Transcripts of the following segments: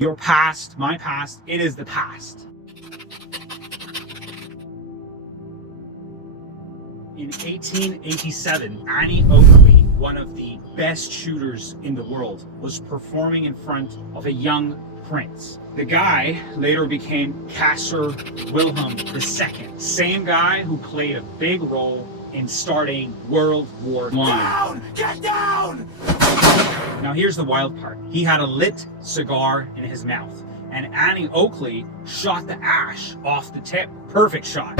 Your past, my past, it is the past. In 1887, Annie Oakley, one of the best shooters in the world, was performing in front of a young prince. The guy later became Kaiser Wilhelm II, same guy who played a big role in starting World War I. Down! Get down! Now here's the wild part. He had a lit cigar in his mouth, and Annie Oakley shot the ash off the tip. Perfect shot.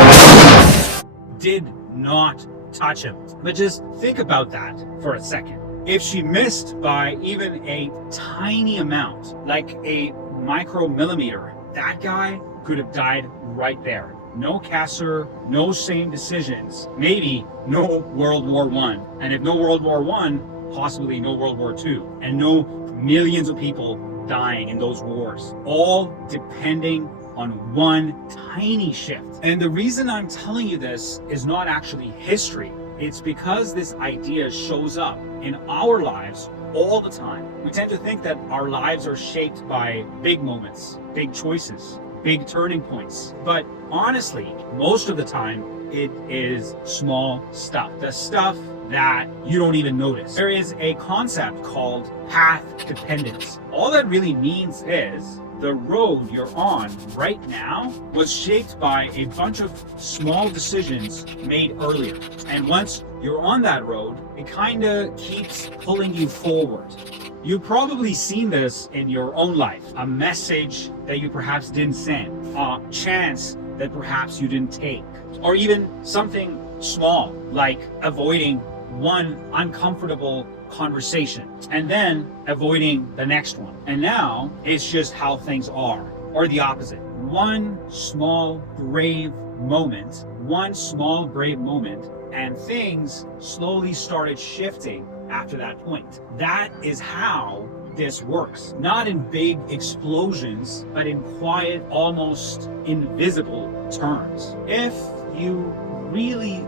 Did not touch him. But just think about that for a second. If she missed by even a tiny amount, like a micromillimeter, that guy could have died right there. No Kaiser, no same decisions, maybe no World War I. And if no World War I, possibly no World War II. And no millions of people dying in those wars. All depending on one tiny shift. And the reason I'm telling you this is not actually history. It's because this idea shows up in our lives all the time. We tend to think that our lives are shaped by big moments, big choices, big turning points. But honestly, most of the time, it is small stuff. The stuff that you don't even notice. There is a concept called path dependence. All that really means is the road you're on right now was shaped by a bunch of small decisions made earlier. And once you're on that road, it kind of keeps pulling you forward. You've probably seen this in your own life. A message that you perhaps didn't send, a chance that perhaps you didn't take, or even something small like avoiding one uncomfortable conversation and then avoiding the next one. And now it's just how things are, or the opposite. One small brave moment, and things slowly started shifting after that point. That is how this works. Not in big explosions, but in quiet, almost invisible turns. If you really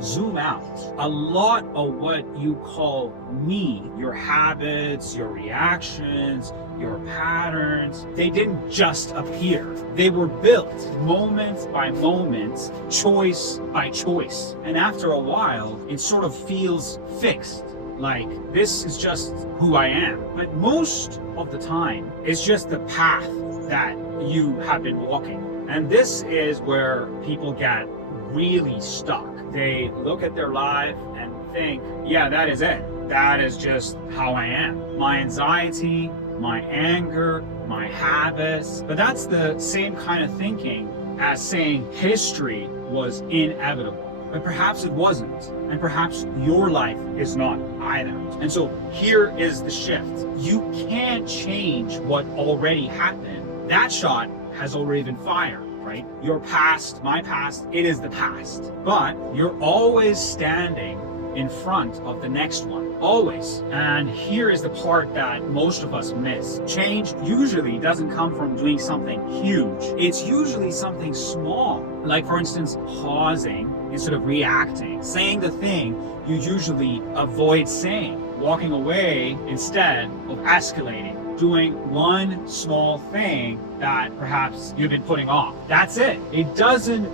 zoom out, a lot of what you call me, your habits, your reactions, your patterns, they didn't just appear. They were built moment by moment, choice by choice. And after a while, it sort of feels fixed. Like, this is just who I am. But most of the time, it's just the path that you have been walking. And this is where people get really stuck. They look at their life and think, yeah, that is it. That is just how I am. My anxiety, my anger, my habits. But that's the same kind of thinking as saying history was inevitable. But perhaps it wasn't. And perhaps your life is not either. And so here is the shift. You can't change what already happened. That shot has already been fired. Right? Your past, my past, it is the past. But you're always standing in front of the next one. Always. And here is the part that most of us miss. Change usually doesn't come from doing something huge. It's usually something small. Like, for instance, pausing instead of reacting. Saying the thing you usually avoid saying. Walking away instead of escalating. Doing one small thing that perhaps you've been putting off. That's it. It doesn't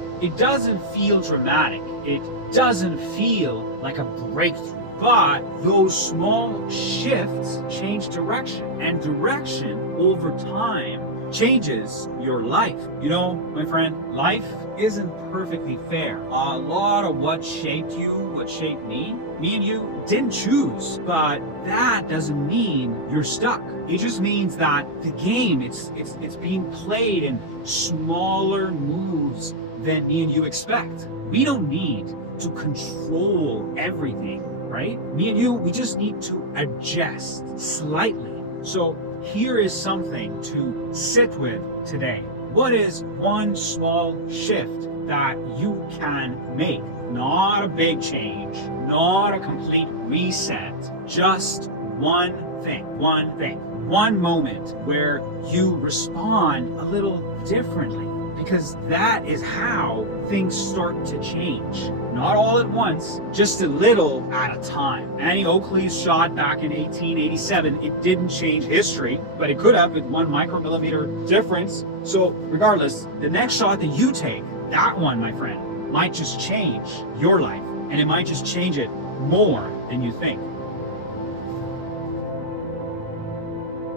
feel dramatic. It doesn't feel like a breakthrough. But those small shifts change direction, and direction over time changes your life. You know, my friend, life isn't perfectly fair. A lot of what shaped you, what shaped me and you didn't choose, but that doesn't mean you're stuck. It just means that the game, it's being played in smaller moves than me and you expect. We don't need to control everything, right? Me and you, we just need to adjust slightly. So here is something to sit with today. What is one small shift that you can make? Not a big change, not a complete reset, just one thing, one moment where you respond a little differently, because that is how things start to change. not all at once, just a little at a time. Annie Oakley's shot back in 1887, it didn't change history, but it could have with 1 micromillimeter difference. So regardless, the next shot that you take, that one, my friend, might just change your life, and it might just change it more than you think.